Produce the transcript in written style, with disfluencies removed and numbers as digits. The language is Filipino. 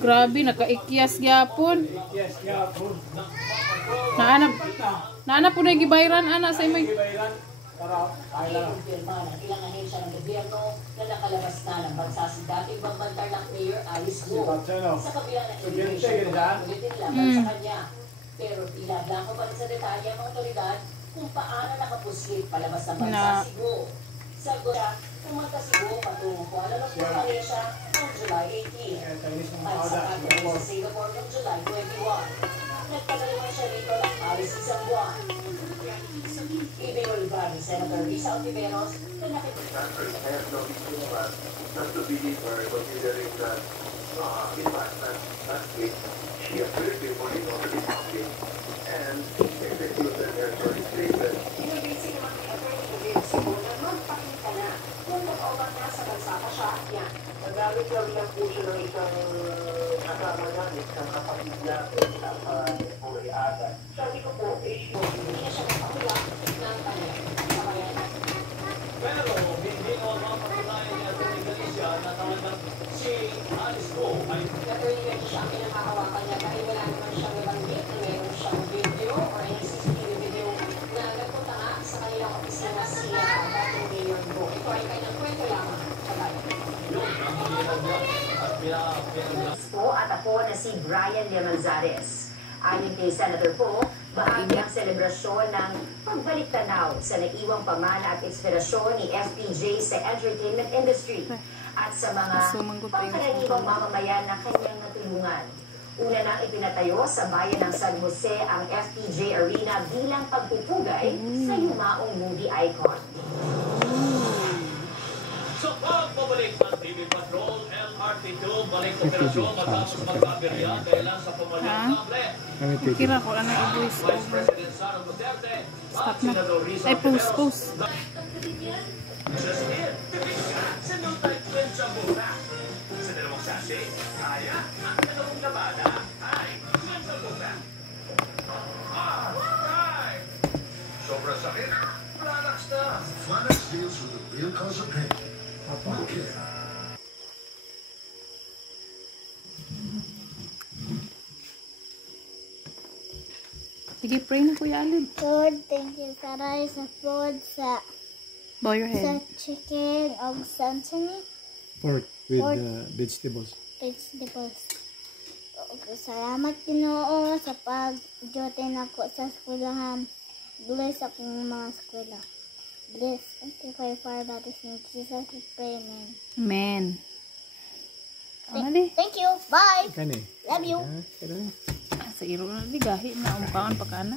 Grabe, nakaikyas gyapon. Naana po na gibayran ana sa imong. Ilang ahensya ng gobyerno na nakalabas na ng bansa si dating Bambantarlac Mayor Alice Go. Sa kabila ng immigration, ulitin laban sa kanya. Pero tila blanco pa rin sa detalye ang mga otoridad kung paano nakapuslit palabas ng bansa si Go. Sa Goya, pumunta si Go patungo Kuala Lumpur, Malaysia noong July 18 at sa Capital sa Singapore noong July 21. Nagtagal naman siya rito ng halos isang buwan. Ibinulgar ni Senator Risa Ontiveros na nakikita. I have no reason not to believe her, considering that in fact that week she appeared before the authority public and executed her story statement. Inabisi naman ni Atty. Velasco na magpakita na kung nag-obang nasa bansa pa siya yan. Nagamit lang po siya ng isang kasama namin sa kapatid natin sa Buhay Agad. Sabi ko po, hindi na siya mapakula ng kanyang kabayanan. Pero hindi naman mapatunayan ni Atty. Galicia na talagang si Alice Go ay Atty. Galicia ang pinakahawakan niya dahil wala naman siyang nabanggit na meron siyang video or any CCTV video na nagpunta nga sa kanilang opisina si dating Mayor Go. Ito ay kanyang kwento lamang sa bayan. yun ang malinaw niya at pinag At ako na si Brian Lemanzares. Ayon kay Senator Po, bahagi ang selebrasyon ng pagbalik tanaw sa naiwang pamana at inspirasyon ni FPJ sa entertainment industry at sa mga pangkaraniwang mamamayan na kanyang natulungan. Una nang ipinatayo sa bayan ng San Jose ang FPJ Arena bilang pagpupugay sa yumaong movie icon. Sa pagbabalik ng TV Patrol, LRT2 balik operasyon matapos magkaberya kailan sa pamalyang kable. Kira ko ano i-voice Vice over. President Sara Duterte, Stop na. Ay, post. Jasmine, sa new type twin sa muna. Sa dalawang sase, kaya ang dalawang labada ay twin sa muna. Alright! Sobrang sakit, Flanax na. Flanax deals with the real cause of pain. Okay. Sige, pray na Kuya Alin. Lord, thank you sa rice, sa food, sa Bow your sa head. chicken, o sa Pork with Pork. vegetables. vegetables. Salamat Ginoo sa pag-jote nako sa eskwelahan. Bless akong mga eskwela. Bless. Thank you for your fire baptism in Jesus' we pray. Amen. Amen. Amali. Thank you. Bye. Kani. Love you. Kani. Sa iro na di gahi na umkaon pa kana.